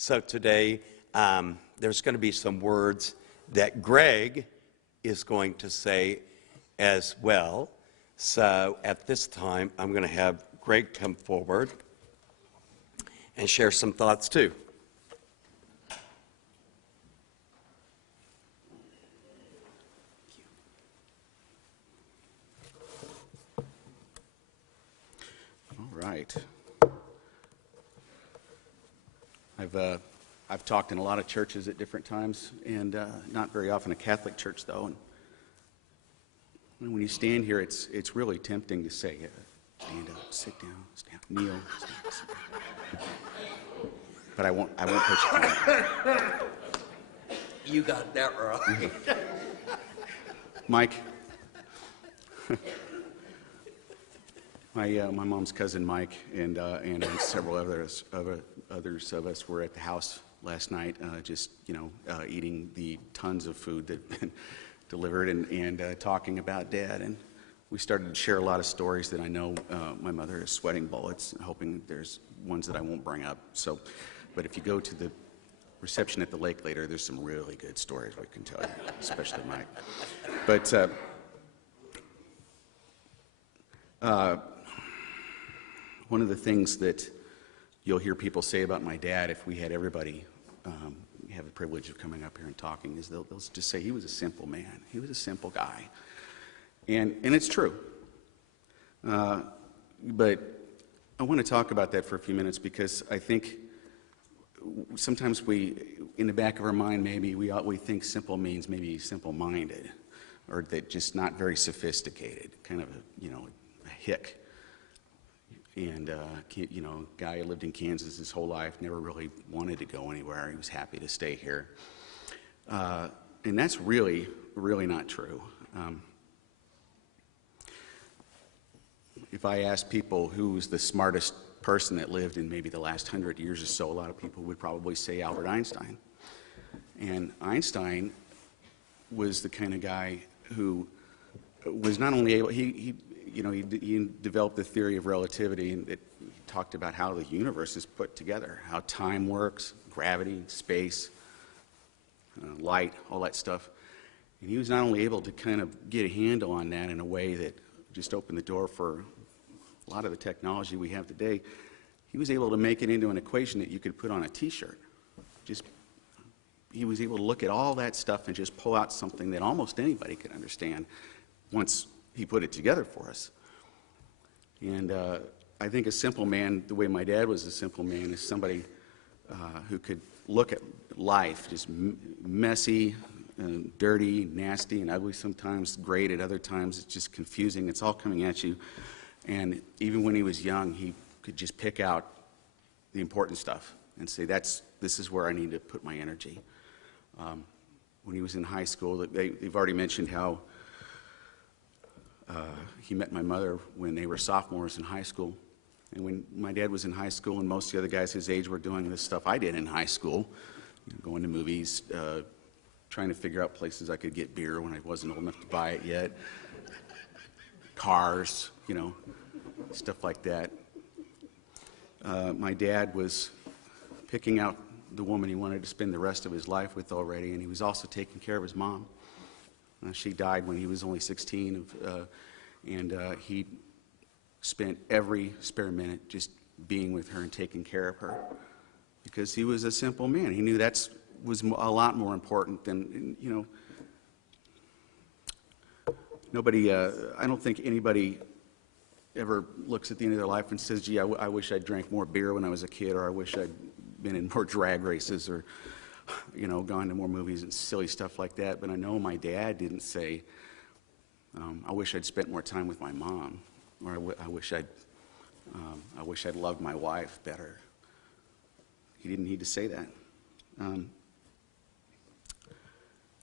So today, there's going to be some words that Greg is going to say as well. So at this time, I'm going to have Greg come forward and share some thoughts too. All right. I've talked in a lot of churches at different times, and not very often a Catholic church, though. And when you stand here, it's really tempting to say, stand up, sit down, kneel, sit down. But I won't push it. You got that right. Mike, my mom's cousin Mike and several others of us were at the house last night, just eating the tons of food that had been delivered and talking about Dad. And we started to share a lot of stories that I know my mother is sweating bullets, hoping there's ones that I won't bring up. So, but if you go to the reception at the lake later, there's some really good stories we can tell you, especially Mike. But one of the things that you'll hear people say about my dad, if we had everybody have the privilege of coming up here and talking, is they'll just say he was a simple man. He was a simple guy. And it's true. But I want to talk about that for a few minutes because I think sometimes in the back of our mind, maybe we think simple means maybe simple-minded or that just not very sophisticated, kind of a hick. And guy who lived in Kansas his whole life, never really wanted to go anywhere. He was happy to stay here. And that's really, really not true. If I asked people who's the smartest person that lived in maybe the last 100 years or so, a lot of people would probably say Albert Einstein. And Einstein was the kind of guy who was not only able, he developed the theory of relativity, and it talked about how the universe is put together, how time works, gravity, space, light, all that stuff. And he was not only able to kind of get a handle on that in a way that just opened the door for a lot of the technology we have today, he was able to make it into an equation that you could put on a T-shirt. He was able to look at all that stuff and just pull out something that almost anybody could understand once he put it together for us. And I think a simple man, the way my dad was a simple man, is somebody who could look at life, just messy, dirty, nasty, and ugly sometimes, great at other times. It's just confusing. It's all coming at you. And even when he was young, he could just pick out the important stuff and say, this is where I need to put my energy. When he was in high school, they've already mentioned how he met my mother when they were sophomores in high school. And when my dad was in high school and most of the other guys his age were doing this stuff I did in high school, going to movies, trying to figure out places I could get beer when I wasn't old enough to buy it yet, cars, stuff like that. My dad was picking out the woman he wanted to spend the rest of his life with already, and he was also taking care of his mom. She died when he was only 16, and he spent every spare minute just being with her and taking care of her because he was a simple man. He knew that was a lot more important than, nobody, I don't think anybody ever looks at the end of their life and says, gee, I wish I drank more beer when I was a kid, or I wish I'd been in more drag races, or gone to more movies and silly stuff like that. But I know my dad didn't say, I wish I'd spent more time with my mom, or I wish I'd loved my wife better. He didn't need to say that.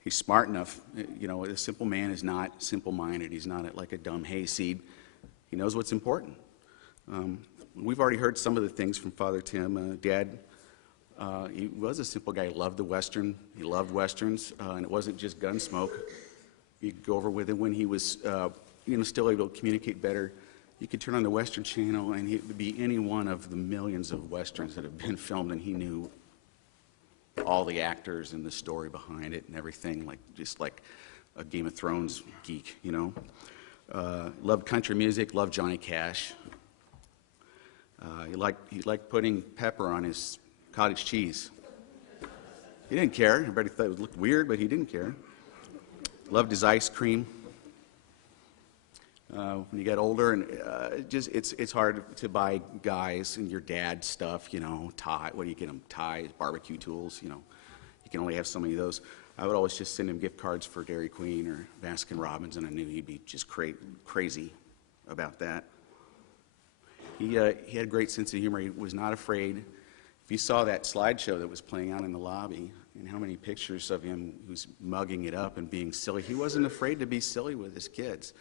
He's smart enough. A simple man is not simple-minded. He's not like a dumb hayseed. He knows what's important. We've already heard some of the things from Father Tim. Dad, he was a simple guy. He loved the Western. He loved Westerns, and it wasn't just Gunsmoke. You could go over with him when he was, still able to communicate better. You could turn on the Western Channel, and it would be any one of the millions of Westerns that have been filmed, and he knew all the actors and the story behind it and everything, just like a Game of Thrones geek, you know. Loved country music, loved Johnny Cash. He liked putting pepper on his cottage cheese. He didn't care. Everybody thought it looked weird, but he didn't care. Loved his ice cream. When you get older, and it's hard to buy guys and your dad's stuff, you know, what do you get them? Ties, barbecue tools, you know. You can only have so many of those. I would always just send him gift cards for Dairy Queen or Baskin Robbins, and I knew he'd be just crazy about that. He had a great sense of humor. He was not afraid. If you saw that slideshow that was playing out in the lobby, and how many pictures of him who's mugging it up and being silly, he wasn't afraid to be silly with his kids.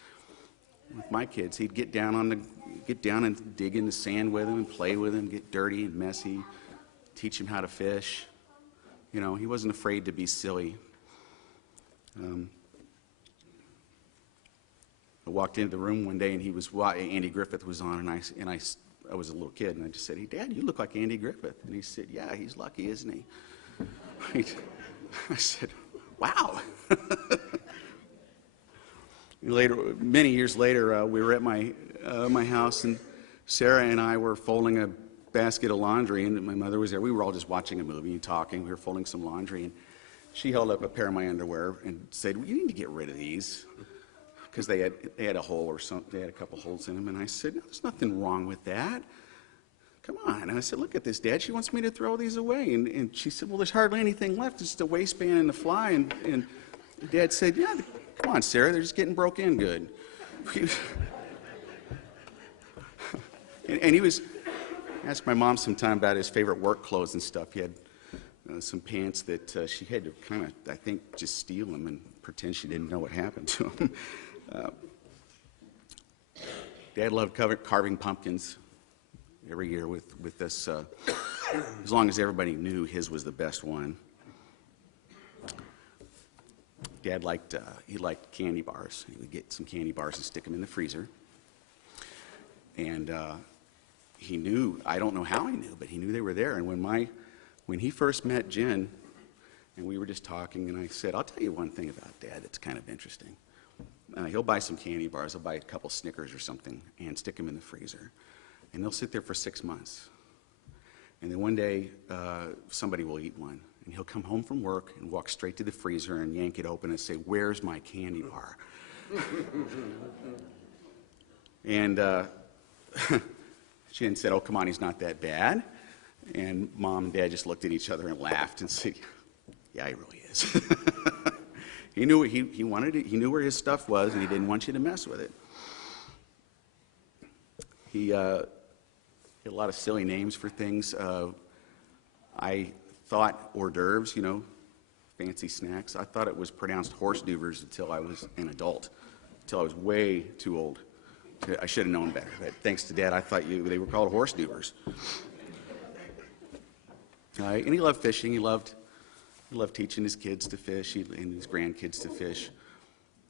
With my kids, he'd get down and dig in the sand with them and play with them, get dirty and messy, teach them how to fish. You know, he wasn't afraid to be silly. I walked into the room one day and Andy Griffith was on, and I was a little kid, and I just said, "Hey, Dad, you look like Andy Griffith." And he said, "Yeah, he's lucky, isn't he?" I said, "Wow." Many years later, we were at my house, and Sarah and I were folding a basket of laundry, and my mother was there. We were all just watching a movie and talking. We were folding some laundry, and she held up a pair of my underwear and said, "Well, you need to get rid of these," because they had a hole or something. They had a couple holes in them, and I said, "No, there's nothing wrong with that. Come on." And I said, "Look at this, Dad. She wants me to throw these away." And she said, "Well, there's hardly anything left. It's just a waistband and a fly." And Dad said, "Yeah, come on, Sarah. They're just getting broke in good." And he was asked my mom sometime about his favorite work clothes and stuff. He had some pants that she had to kind of, I think, just steal them and pretend she didn't know what happened to them. Dad loved carving pumpkins every year with this, as long as everybody knew his was the best one. Dad liked candy bars. He would get some candy bars and stick them in the freezer. And he knew, I don't know how he knew, but he knew they were there. And when he first met Jen, and we were just talking, and I said, "I'll tell you one thing about Dad that's kind of interesting. He'll buy some candy bars, he'll buy a couple Snickers or something, and stick them in the freezer. And they'll sit there for 6 months. And then one day, somebody will eat one. And he'll come home from work and walk straight to the freezer and yank it open and say, 'Where's my candy bar?'" And Jen said, "Oh, come on, he's not that bad." And Mom and Dad just looked at each other and laughed and said, "Yeah, he really is." He knew he wanted it. He knew where his stuff was, and he didn't want you to mess with it. He had a lot of silly names for things. I thought hors d'oeuvres, you know, fancy snacks. I thought it was pronounced horse duvers until I was an adult, until I was way too old. I should have known better. But thanks to Dad, I thought they were called horse duvers. And he loved fishing. He loved teaching his kids to fish and his grandkids to fish.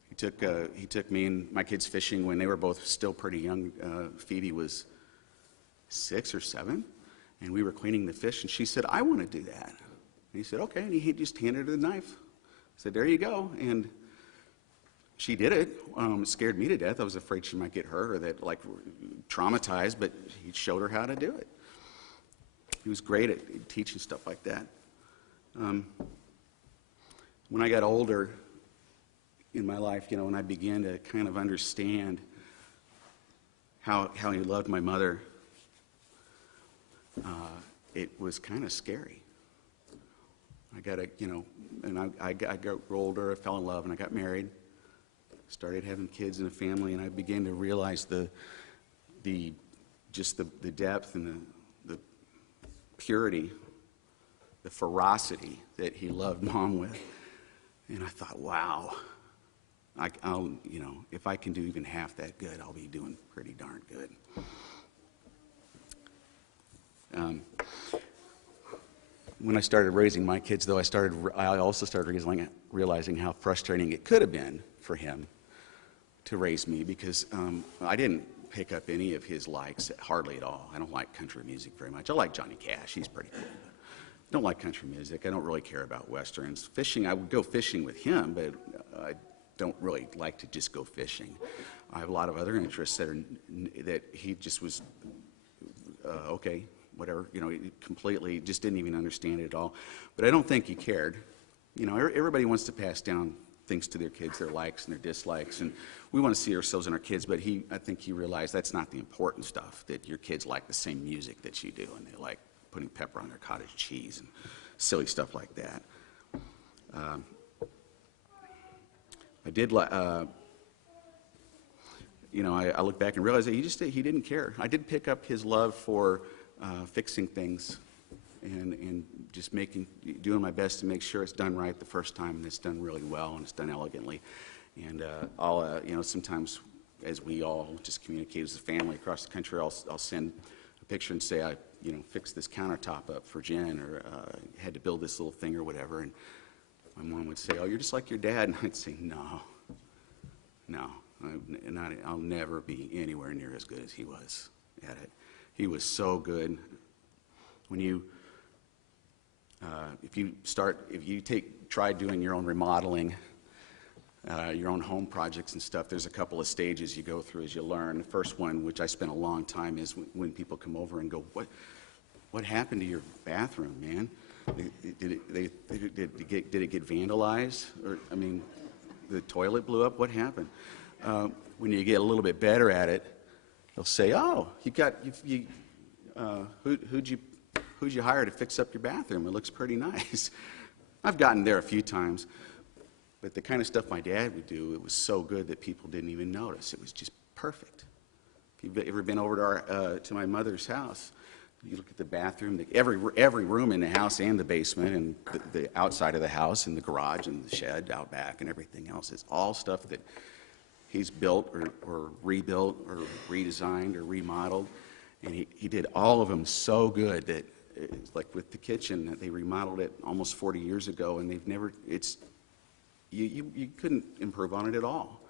He took me and my kids fishing when they were both still pretty young. Phoebe was 6 or 7, and we were cleaning the fish, and she said, "I want to do that." And he said, "Okay," and he just handed her the knife. I said, "There you go." And she did it. It scared me to death. I was afraid she might get hurt or that, like, traumatized, but he showed her how to do it. He was great at teaching stuff like that. When I got older in my life, you know, and I began to kind of understand how he loved my mother, it was kind of scary. I got older, I fell in love, and I got married. Started having kids and a family, and I began to realize the depth and the purity, the ferocity that he loved Mom with. And I thought, wow, if I can do even half that good, I'll be doing pretty darn good. When I started raising my kids, though, I also started realizing how frustrating it could have been for him to raise me, because I didn't pick up any of his likes, hardly at all. I don't like country music very much. I like Johnny Cash. He's pretty cool. don't like country music. I don't really care about westerns. Fishing, I would go fishing with him, but I don't really like to just go fishing. I have a lot of other interests that he just was okay, whatever. You know, he completely just didn't even understand it at all. But I don't think he cared. You know, everybody wants to pass down things to their kids, their likes and their dislikes, and we want to see ourselves in our kids, but I think he realized that's not the important stuff, that your kids like the same music that you do, and they like putting pepper on their cottage cheese and silly stuff like that. I did, you know, I look back and realize that he didn't care. I did pick up his love for fixing things and just doing my best to make sure it's done right the first time, and it's done really well, and it's done elegantly. And you know, sometimes as we all just communicate as a family across the country, I'll send a picture and say, I, you know, fixed this countertop up for Jen, or had to build this little thing or whatever. And my mom would say, oh, you're just like your dad. And I'd say, no, I'll never be anywhere near as good as he was at it. He was so good. When you if you try doing your own remodeling, your own home projects and stuff, there's a couple of stages you go through as you learn. The first one, which I spent a long time, is when people come over and go, what happened to your bathroom, man? Did it get vandalized? Or, I mean, the toilet blew up? What happened? When you get a little bit better at it, they'll say, oh, who'd you hire to fix up your bathroom? It looks pretty nice. I've gotten there a few times, but the kind of stuff my dad would do, it was so good that people didn't even notice. It was just perfect. If you've ever been over to my mother's house, you look at the bathroom, every room in the house and the basement and the outside of the house and the garage and the shed out back and everything else. It's all stuff that he's built or rebuilt or redesigned or remodeled. And he did all of them so good that, like with the kitchen, they remodeled it almost 40 years ago, and they've never, you couldn't improve on it at all.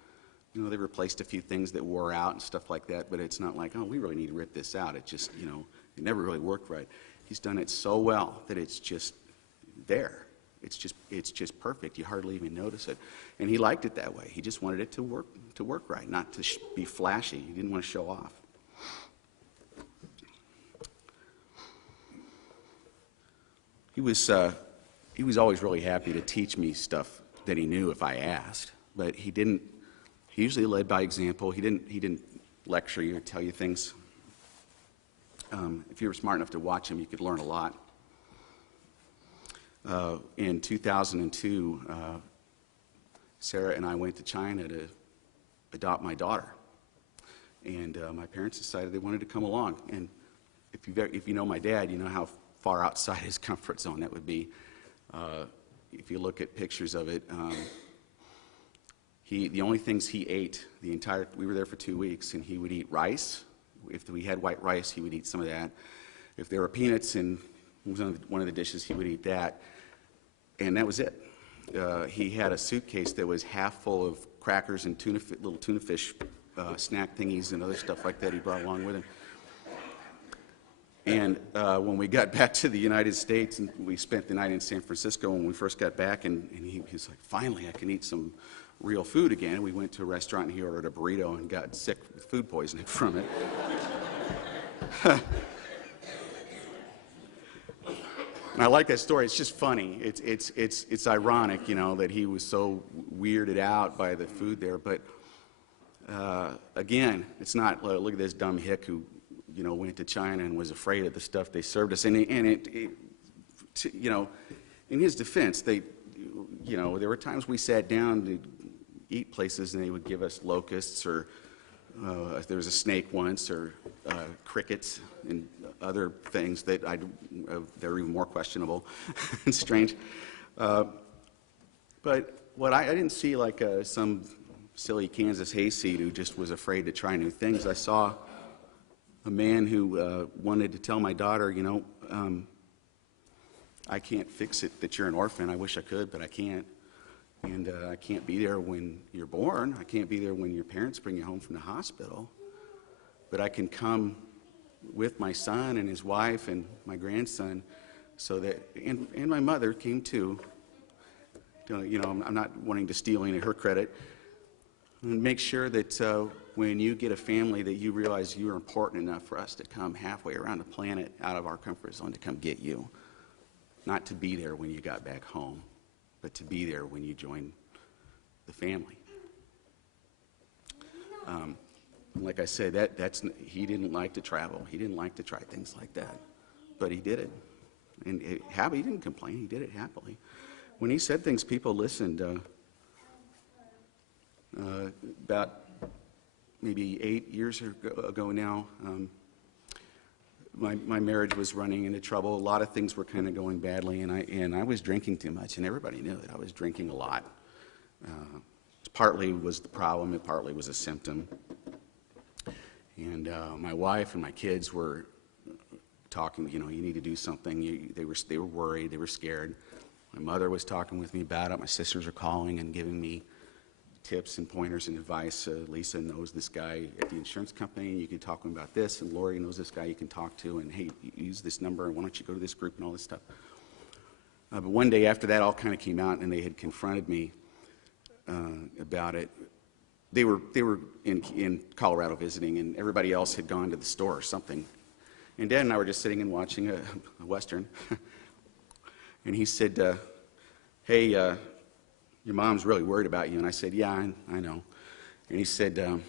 You know, they replaced a few things that wore out and stuff like that, but it's not like, oh, we really need to rip this out. It just, you know, it never really worked right. He's done it so well that it's just there. It's just perfect. You hardly even notice it. And he liked it that way. He just wanted it to work right, not to be flashy. He didn't want to show off. He was always really happy to teach me stuff that he knew if I asked, but he usually led by example. He didn't lecture you or tell you things. If you were smart enough to watch him, you could learn a lot. In 2002, Sarah and I went to China to adopt my daughter, and my parents decided they wanted to come along. And if you know my dad, you know how far outside his comfort zone that would be. If you look at pictures of it, the only things he ate we were there for 2 weeks, and he would eat rice. If we had white rice, he would eat some of that. If there were peanuts in one of the dishes, he would eat that. And that was it. He had a suitcase that was half full of crackers and little tuna fish snack thingies and other stuff like that he brought along with him. And when we got back to the United States, and we spent the night in San Francisco when we first got back, and he was like, finally, I can eat some real food again. We went to a restaurant, and he ordered a burrito and got sick with food poisoning from it. And I like that story. It's just funny. It's ironic, you know, that he was so weirded out by the food there. But again, it's not, look at this dumb hick who, you know, went to China and was afraid of the stuff they served us. And you know, in his defense, you know, there were times we sat down to eat places and they would give us locusts, or there was a snake once, or crickets and other things that they're even more questionable and strange. But I didn't see like some silly Kansas hayseed who just was afraid to try new things. I saw a man who wanted to tell my daughter, you know, I can't fix it that you're an orphan. I wish I could, but I can't. And I can't be there when you're born. I can't be there when your parents bring you home from the hospital. But I can come with my son and his wife and my grandson So that, and my mother came too. You know, I'm not wanting to steal any of her credit. And make sure that when you get a family that you realize you're important enough for us to come halfway around the planet out of our comfort zone to come get you. Not to be there when you got back home, but to be there when you joined the family. Like I said, he didn't like to travel. He didn't like to try things like that, but he did it. And he didn't complain. He did it happily. When he said things, people listened. About maybe 8 years ago now, my marriage was running into trouble. A lot of things were kind of going badly, and I was drinking too much, and everybody knew it. I was drinking a lot. Partly was the problem, and partly was a symptom. And my wife and my kids were talking, you know, you need to do something. They were worried, they were scared. My mother was talking with me about it. My sisters are calling and giving me tips and pointers and advice. Lisa knows this guy at the insurance company, and you can talk to him about this, and Lori knows this guy you can talk to, and hey, use this number, and why don't you go to this group and all this stuff. But one day after that all kind of came out and they had confronted me about it, they were in Colorado visiting, and everybody else had gone to the store or something. And Dad and I were just sitting and watching a Western, and he said, hey, your mom's really worried about you. And I said, yeah, I know. And he said,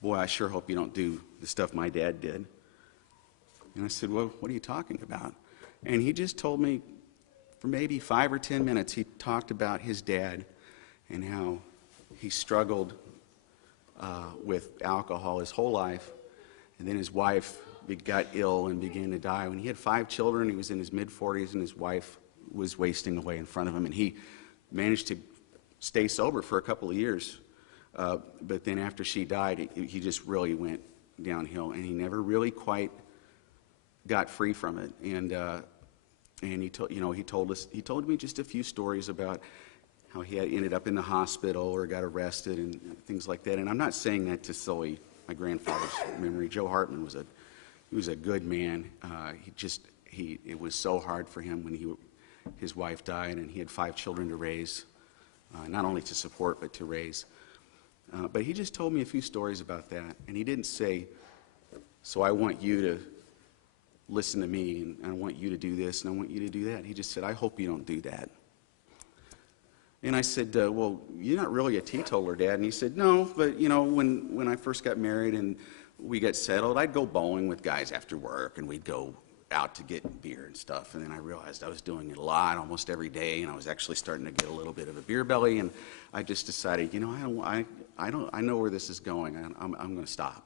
boy, I sure hope you don't do the stuff my dad did. And I said, well, what are you talking about? And he just told me for maybe 5 or 10 minutes, he talked about his dad and how he struggled with alcohol his whole life. And then his wife got ill and began to die. When he had 5 children, he was in his mid-40s, and his wife was wasting away in front of him. And he managed to stay sober for a couple of years. But then after she died, he just really went downhill, and he never really quite got free from it. And he told me just a few stories about how he had ended up in the hospital or got arrested and things like that. And I'm not saying that to sully my grandfather's memory. Joe Hartman was a good man. It was so hard for him when his wife died, and he had 5 children to raise, not only to support but to raise. But he just told me a few stories about that, and he didn't say, so I want you to listen to me, and I want you to do this, and I want you to do that. He just said, I hope you don't do that. And I said, well, you're not really a teetotaler, Dad. And he said, no, but you know, when I first got married and we got settled, I'd go bowling with guys after work, and we'd go out to get beer and stuff. And then I realized I was doing it a lot, almost every day, and I was actually starting to get a little bit of a beer belly. And I just decided, you know, I know where this is going. I'm going to stop.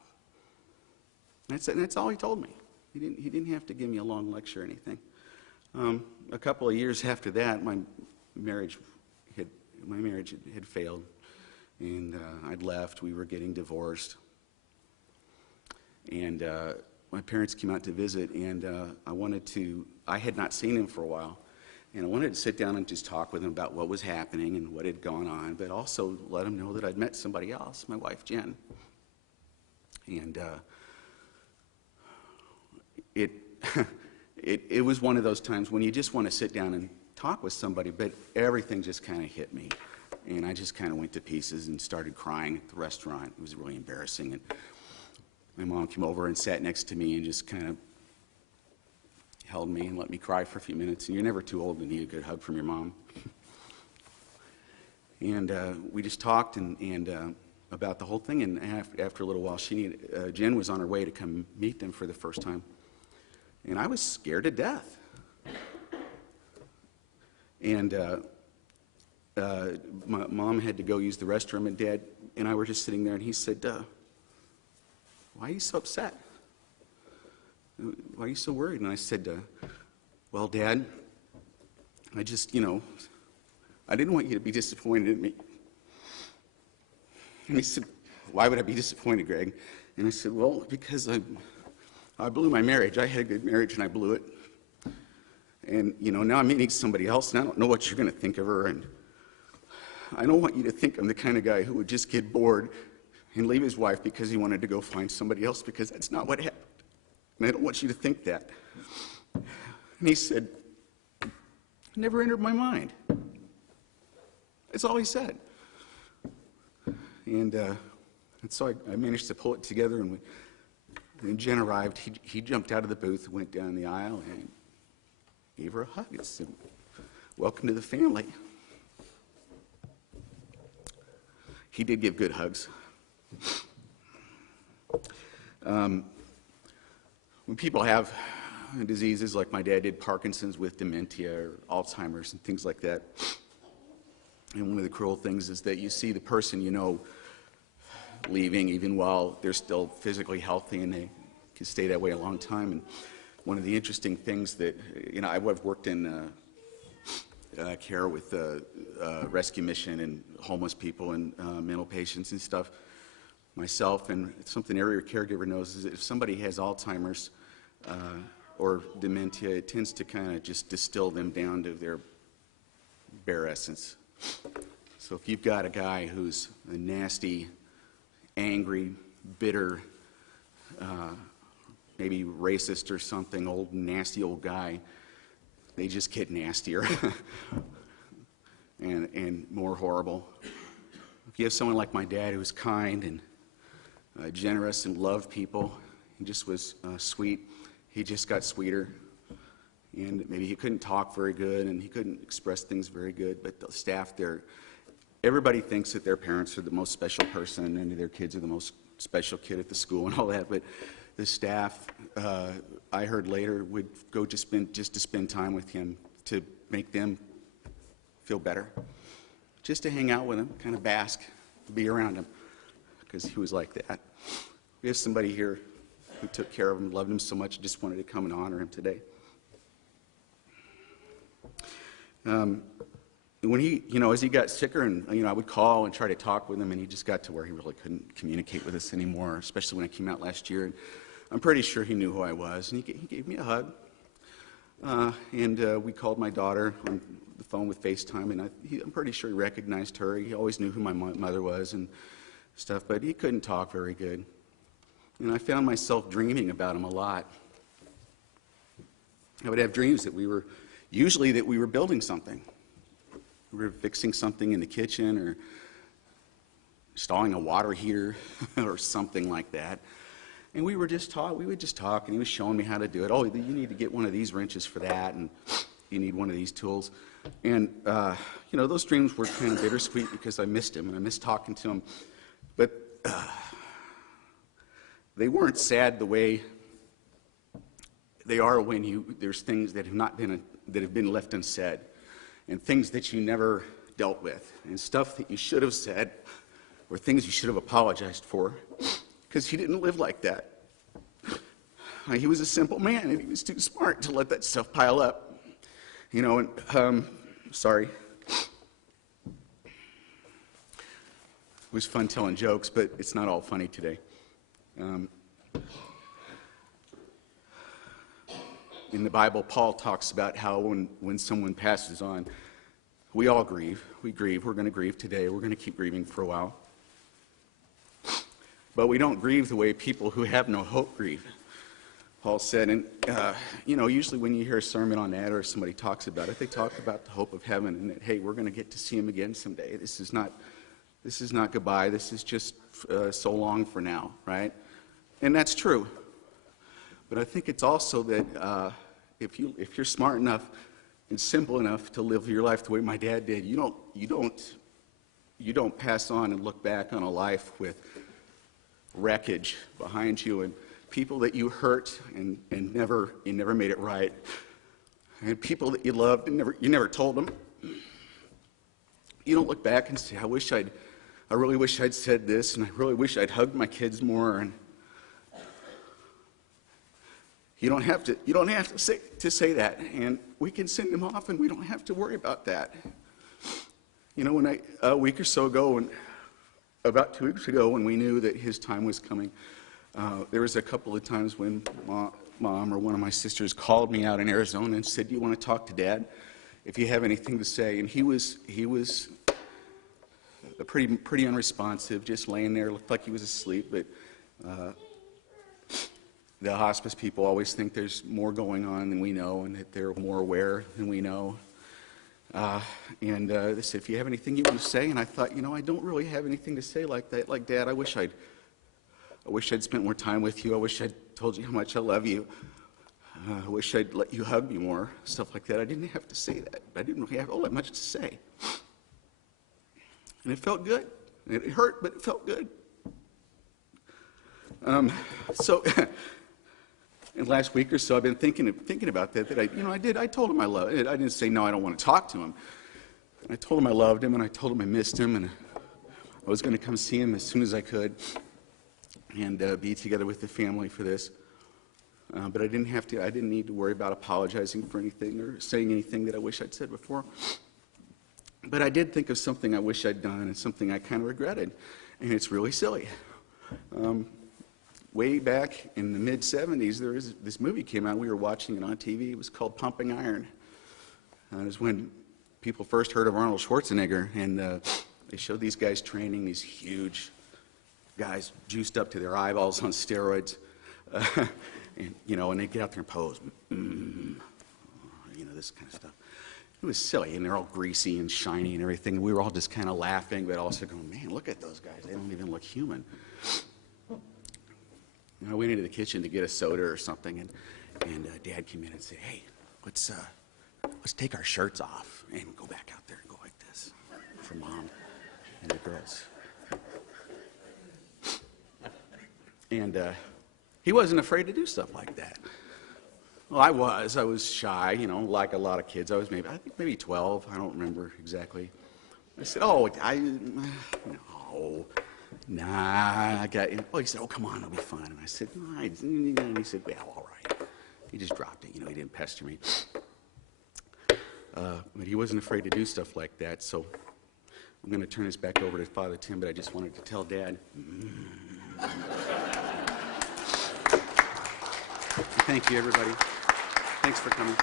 And that's all he told me. He didn't have to give me a long lecture or anything. A couple of years after that, my marriage had failed, and I'd left. We were getting divorced, and my parents came out to visit, and I had not seen him for a while, and I wanted to sit down and just talk with him about what was happening and what had gone on, but also let him know that I'd met somebody else, my wife Jen. And it was one of those times when you just want to sit down and talk with somebody, but everything just kind of hit me, and I just kind of went to pieces and started crying at the restaurant. It was really embarrassing, and my mom came over and sat next to me and just kind of held me and let me cry for a few minutes. And you're never too old to need a good hug from your mom. And we just talked and about the whole thing, and after a little while, Jen was on her way to come meet them for the first time, and I was scared to death. And my mom had to go use the restroom, and Dad and I were just sitting there, and he said, why are you so upset? Why are you so worried? And I said, well, Dad, I just, I didn't want you to be disappointed in me. And he said, why would I be disappointed, Greg? And I said, well, because I blew my marriage. I had a good marriage, and I blew it. And, now I'm meeting somebody else, and I don't know what you're going to think of her. And I don't want you to think I'm the kind of guy who would just get bored and leave his wife because he wanted to go find somebody else, because that's not what happened. And I don't want you to think that. And he said, never entered my mind. That's all he said. And so I managed to pull it together, and when Jen arrived, he jumped out of the booth, went down the aisle, and gave her a hug. It said, "Welcome to the family." He did give good hugs. When people have diseases like my dad did, Parkinson's with dementia or Alzheimer's and things like that, and one of the cruel things is that you see the person you know leaving even while they're still physically healthy, and they can stay that way a long time. And one of the interesting things that, I've worked in care with rescue mission and homeless people and mental patients and stuff myself, and something every caregiver knows is that if somebody has Alzheimer's or dementia, it tends to kind of just distill them down to their bare essence. So if you've got a guy who's a nasty, angry, bitter, maybe racist or something, old, nasty old guy, they just get nastier and more horrible. If you have someone like my dad who was kind and generous and loved people, he just was sweet, he just got sweeter. And maybe he couldn't talk very good and he couldn't express things very good, but the staff there, everybody thinks that their parents are the most special person and their kids are the most special kid at the school and all that, but the staff, I heard later, would go just to spend time with him to make them feel better, just to hang out with him, kind of bask, be around him, because he was like that. We have somebody here who took care of him, loved him so much, just wanted to come and honor him today. When he, as he got sicker, and I would call and try to talk with him, and he just got to where he really couldn't communicate with us anymore, especially when I came out last year. And I'm pretty sure he knew who I was, and he gave me a hug. And we called my daughter on the phone with FaceTime, and I'm pretty sure he recognized her. He always knew who my mother was and stuff, but he couldn't talk very good. And I found myself dreaming about him a lot. I would have dreams that we were building something. We were fixing something in the kitchen or installing a water heater or something like that. And we would just talk, and he was showing me how to do it. Oh, you need to get one of these wrenches for that, and you need one of these tools. And, those dreams were kind of bittersweet because I missed him, and I missed talking to him. But they weren't sad the way they are when there's things that have been left unsaid, and things that you never dealt with, and stuff that you should have said, or things you should have apologized for, because he didn't live like that. He was a simple man, and he was too smart to let that stuff pile up. Sorry. It was fun telling jokes, but it's not all funny today. In the Bible, Paul talks about how when someone passes on, we all grieve. We grieve. We're going to grieve today. We're going to keep grieving for a while. But we don't grieve the way people who have no hope grieve. Paul said, and usually when you hear a sermon on that or somebody talks about it, they talk about the hope of heaven and that, hey, we're going to get to see him again someday. This is not goodbye. This is just so long for now, right? And that's true. But I think it's also that if you're smart enough and simple enough to live your life the way my dad did, you don't pass on and look back on a life with wreckage behind you and people that you hurt and you never made it right, and people that you loved and you never told them. You don't look back and say, I really wish I'd said this, and I really wish I'd hugged my kids more. And you don't have to say that, and we can send them off, and we don't have to worry about that. When a week or so ago, about 2 weeks ago, when we knew that his time was coming, there was a couple of times when Mom or one of my sisters called me out in Arizona and said, "Do you want to talk to Dad? If you have anything to say." And he was pretty unresponsive, just laying there, looked like he was asleep. But the hospice people always think there's more going on than we know, and that they're more aware than we know. They said, if you have anything you want to say, and I thought, I don't really have anything to say like that. Like, Dad, I wish I'd spent more time with you. I wish I'd told you how much I love you. I wish I'd let you hug me more, stuff like that. I didn't have to say that. I didn't really have all that much to say. And it felt good. It hurt, but it felt good. So, in the last week or so, I've been thinking about that I told him I loved him. I didn't say, no, I don't want to talk to him. I told him I loved him, and I told him I missed him, and I was going to come see him as soon as I could and be together with the family for this. But I didn't need to worry about apologizing for anything or saying anything that I wish I'd said before. But I did think of something I wish I'd done and something I kind of regretted, and it's really silly. Way back in the mid-'70s, this movie came out. We were watching it on TV. It was called Pumping Iron. It was when people first heard of Arnold Schwarzenegger, and they showed these guys training, these huge guys juiced up to their eyeballs on steroids. And they get out there and pose, this kind of stuff. It was silly, and they're all greasy and shiny and everything. And we were all just kind of laughing, but also going, man, look at those guys. They don't even look human. And I went into the kitchen to get a soda or something, and Dad came in and said, hey, let's take our shirts off and go back out there and go like this for Mom and the girls. And he wasn't afraid to do stuff like that. Well, I was shy, like a lot of kids. I think maybe 12. I don't remember exactly. I said, no, nah, I got it. Oh, he said, oh, come on, it'll be fun. And I said, no, and he said, well, all right. He just dropped it, he didn't pester me. But he wasn't afraid to do stuff like that, so I'm going to turn this back over to Father Tim, but I just wanted to tell Dad. Thank you, everybody. Thanks for coming.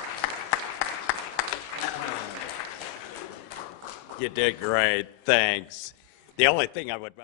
You did great, thanks. The only thing I would